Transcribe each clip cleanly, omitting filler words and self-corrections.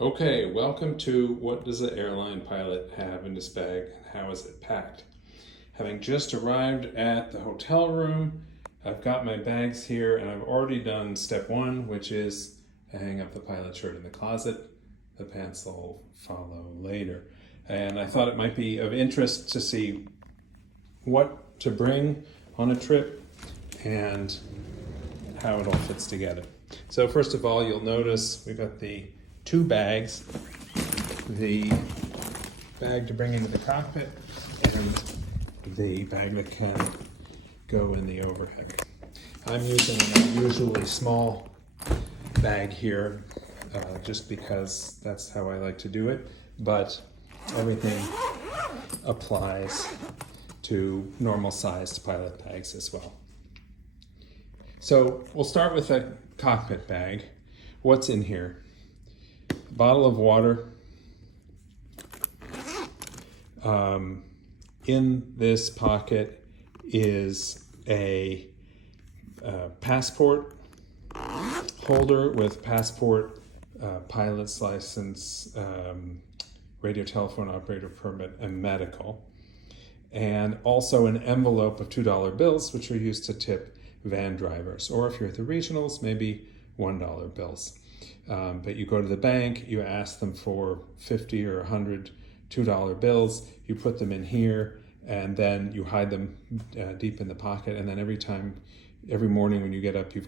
Okay, welcome to what does the airline pilot have in his bag and how is it packed? Having just arrived at the hotel room, I've got my bags here and I've already done step one, which is to hang up the pilot shirt in the closet. The pants will follow later. And I thought it might be of interest to see what to bring on a trip and how it all fits together. So first of all, you'll notice we've got the two bags, the bag to bring into the cockpit and the bag that can go in the overhead. I'm using an unusually small bag here just because that's how I like to do it, but everything applies to normal sized pilot bags as well. So we'll start with a cockpit bag. What's in here? Bottle of water. In this pocket is a passport holder with passport, pilot's license, radio telephone operator permit, and medical. And also an envelope of $2 bills, which are used to tip van drivers. Or if you're at the regionals, maybe $1 bills. But you go to the bank, you ask them for 50 or 100 $2 bills, you put them in here, and then you hide them deep in the pocket. And then every morning when you get up, you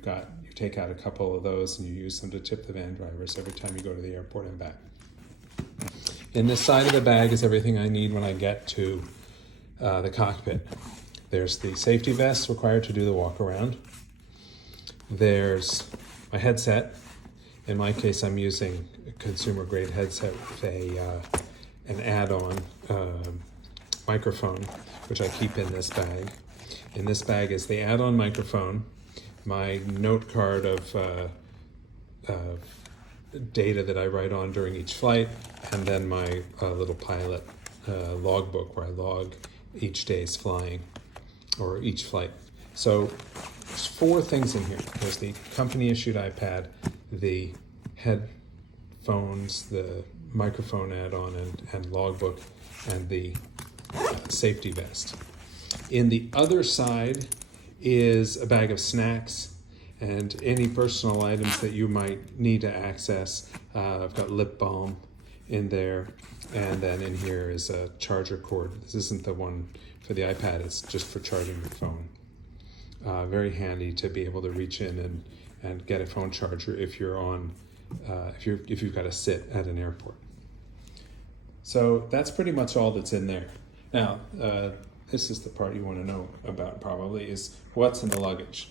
take out a couple of those and you use them to tip the van drivers every time you go to the airport and back. In this side of the bag is everything I need when I get to the cockpit. There's the safety vest required to do the walk around. There's my headset. In my case, I'm using a consumer grade headset with an add-on microphone, which I keep in this bag. In this bag is the add-on microphone, my note card of data that I write on during each flight, and then my little pilot logbook where I log each day's flying or each flight. So there's 4 things in here. There's the company issued iPad, the headphones, the microphone add-on and logbook, and the safety vest. In the other side is a bag of snacks and any personal items that you might need to access. I've got lip balm in there, and then in here is a charger cord. This isn't the one for the iPad, it's just for charging your phone. Very handy to be able to reach in and get a phone charger if you're on if you've got to sit at an airport. So that's pretty much all that's in there. Now, this is the part you want to know about probably, is what's in the luggage.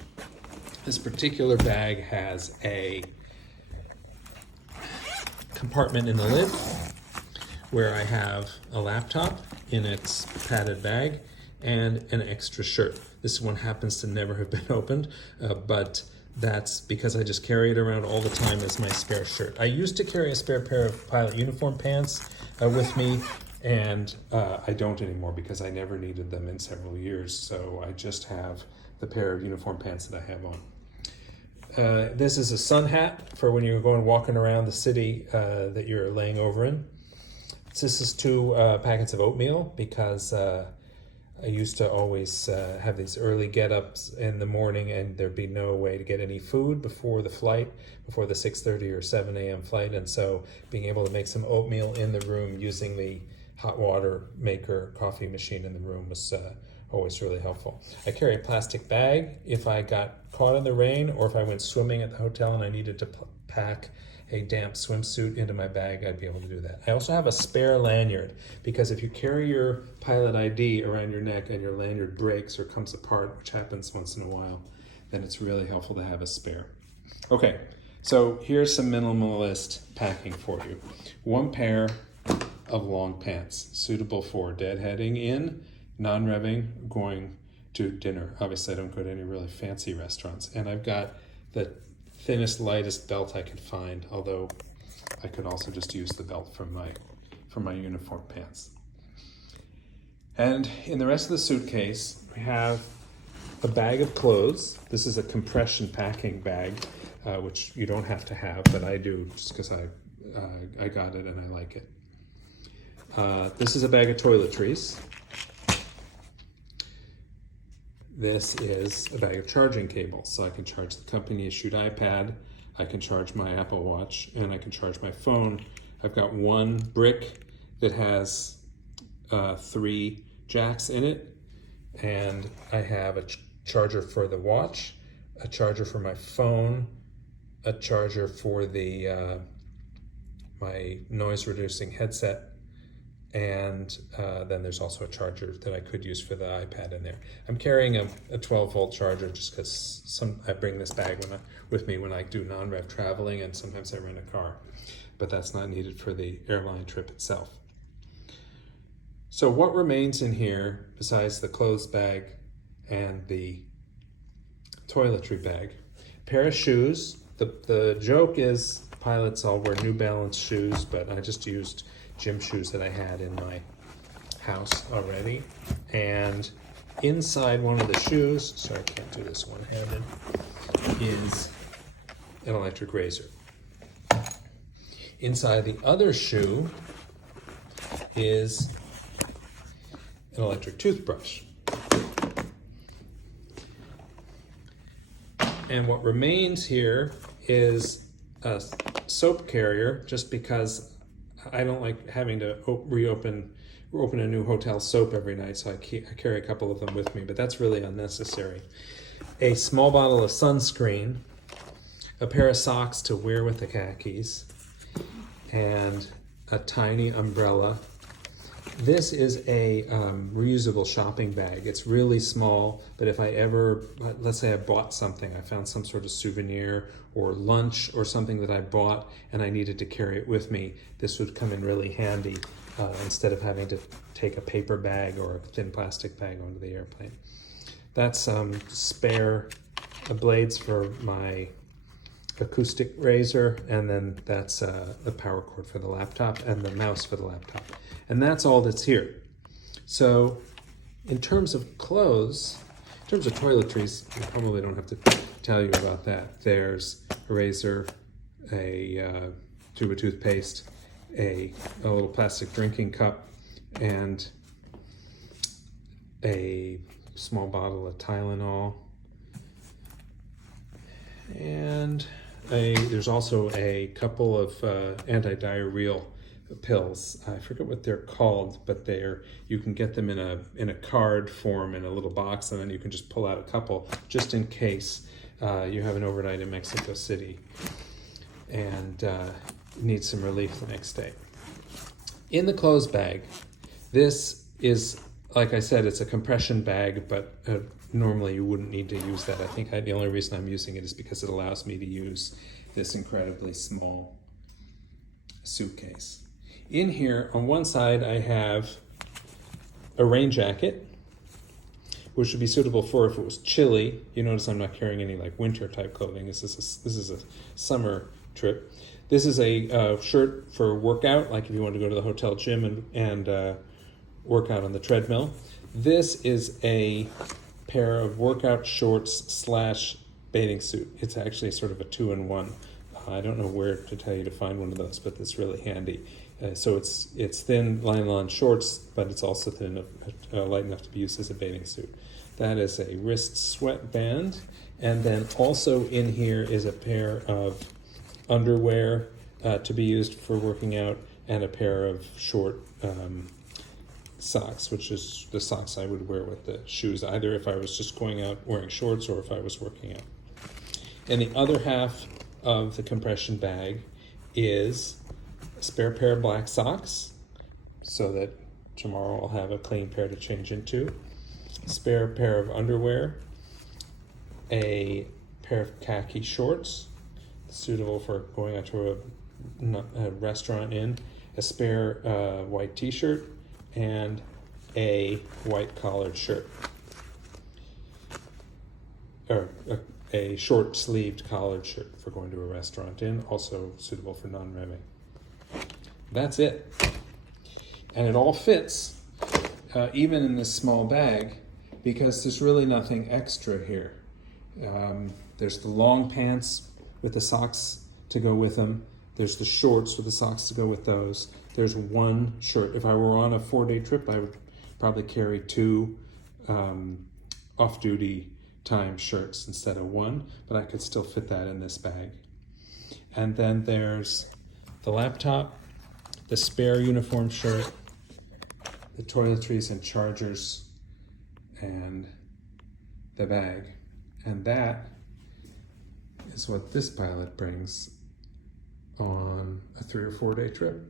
This particular bag has a compartment in the lid where I have a laptop in its padded bag and an extra shirt. This one happens to never have been opened, but that's because I just carry it around all the time as my spare shirt. I used to carry a spare pair of pilot uniform pants with me, and I don't anymore because I never needed them in several years, so I just have the pair of uniform pants that I have on. This is a sun hat for when you're going walking around the city that you're laying over in. This is 2 packets of oatmeal because I used to always have these early get-ups in the morning and there'd be no way to get any food before the flight, before the 6:30 or 7 a.m. flight. And so being able to make some oatmeal in the room using the hot water maker coffee machine in the room was always really helpful. I carry a plastic bag if I got caught in the rain or if I went swimming at the hotel and I needed to pack a damp swimsuit into my bag, I'd be able to do that. I also have a spare lanyard because if you carry your pilot ID around your neck and your lanyard breaks or comes apart, which happens once in a while, then it's really helpful to have a spare. Okay, so here's some minimalist packing for you. 1 pair of long pants, suitable for deadheading in, non-revving, going to dinner. Obviously, I don't go to any really fancy restaurants. And I've got the thinnest, lightest belt I could find, although I could also just use the belt from my uniform pants. And in the rest of the suitcase, we have a bag of clothes. This is a compression packing bag. which you don't have to have, but I do just because I got it and I like it. This is a bag of toiletries. This is a bag of charging cables, so I can charge the company-issued iPad, I can charge my Apple Watch, and I can charge my phone. I've got one brick that has 3 jacks in it, and I have a charger for the watch, a charger for my phone, a charger for the my noise-reducing headset, and then there's also a charger that I could use for the iPad in there. I'm carrying a 12-volt charger just because I bring this bag with me when I do non-rev traveling, and sometimes I rent a car, but that's not needed for the airline trip itself. So what remains in here besides the clothes bag and the toiletry bag? A pair of shoes. The joke is pilots all wear New Balance shoes, but I just used gym shoes that I had in my house already. And inside one of the shoes, sorry I can't do this one-handed, is an electric razor. Inside the other shoe is an electric toothbrush. And what remains here is a soap carrier, just because I don't like having to open a new hotel soap every night, so I carry a couple of them with me, but that's really unnecessary. A small bottle of sunscreen, a pair of socks to wear with the khakis, and a tiny umbrella. This is a reusable shopping bag. It's really small, but if I ever, let's say I bought something, I found some sort of souvenir or lunch or something that I bought and I needed to carry it with me, this would come in really handy instead of having to take a paper bag or a thin plastic bag onto the airplane. That's spare blades for my acoustic razor, and then that's the power cord for the laptop and the mouse for the laptop. And that's all that's here. So in terms of clothes, in terms of toiletries, I probably don't have to tell you about that. There's a razor, a tube of toothpaste, a little plastic drinking cup, and a small bottle of Tylenol. And there's also a couple of anti-diarrheal pills. I forget what they're called, but you can get them in a card form in a little box, and then you can just pull out a couple just in case you have an overnight in Mexico City and need some relief the next day. In the clothes bag, this is, like I said, it's a compression bag, but normally you wouldn't need to use that. I think the only reason I'm using it is because it allows me to use this incredibly small suitcase. In here, on one side, I have a rain jacket, which would be suitable for if it was chilly. You notice I'm not carrying any like winter type clothing. This is a summer trip. This is a shirt for workout, like if you want to go to the hotel gym and work out on the treadmill. This is a pair of workout shorts / bathing suit. It's actually sort of a 2-in-1. I don't know where to tell you to find one of those, but it's really handy. So it's thin nylon shorts, but it's also thin light enough to be used as a bathing suit. That is a wrist sweatband, and then also in here is a pair of underwear to be used for working out, and a pair of short socks, which is the socks I would wear with the shoes, either if I was just going out wearing shorts or if I was working out. And the other half of the compression bag is a spare pair of black socks, so that tomorrow I'll have a clean pair to change into, a spare pair of underwear, a pair of khaki shorts, suitable for going out to a restaurant in, a spare white t-shirt, and a white collared shirt, or a short-sleeved collared shirt for going to a restaurant in, also suitable for non-revving. That's it. And it all fits, even in this small bag, because there's really nothing extra here. There's the long pants with the socks to go with them. There's the shorts with the socks to go with those. There's one shirt. If I were on a 4-day trip, I would probably carry 2 off-duty time shirts instead of 1, but I could still fit that in this bag. And then there's the laptop, the spare uniform shirt, the toiletries and chargers, and the bag. And that is what this pilot brings on a 3 or 4 day trip.